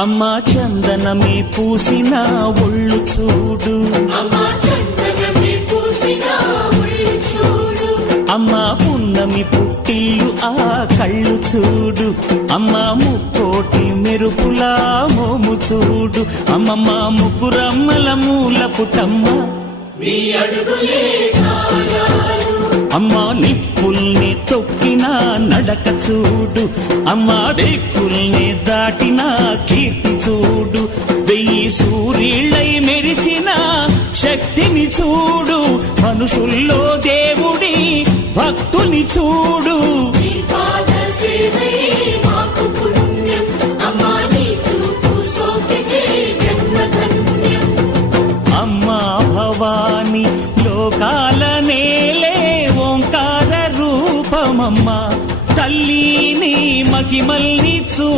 అమ్మా చందనమే పూసిన ఒళ్ళు చూడు, అమ్మా పున్నమి పుట్టిల్లు ఆ కళ్ళు చూడు, అమ్మా ముక్కోటి మెరుపులా మోము చూడు, అమ్మమ్మ ముగ్గురమ్మల మూల పుటమ్మ అమ్మా నిప్పుల్ని తొక్కిన నడక చూడు, అమ్మా దిక్కుల్ని దాటిన కీర్తి చూడు, 1000 సూర్యుళ్ళై మెరిసిన శక్తిని చూడు, మనుషుల్లో దేవుడి భక్తుని చూడు. అమ్మా భవాని లోకాల నేలే ఓంకార రూపమమ్మ, తల్లిని మహిమల్ని చూ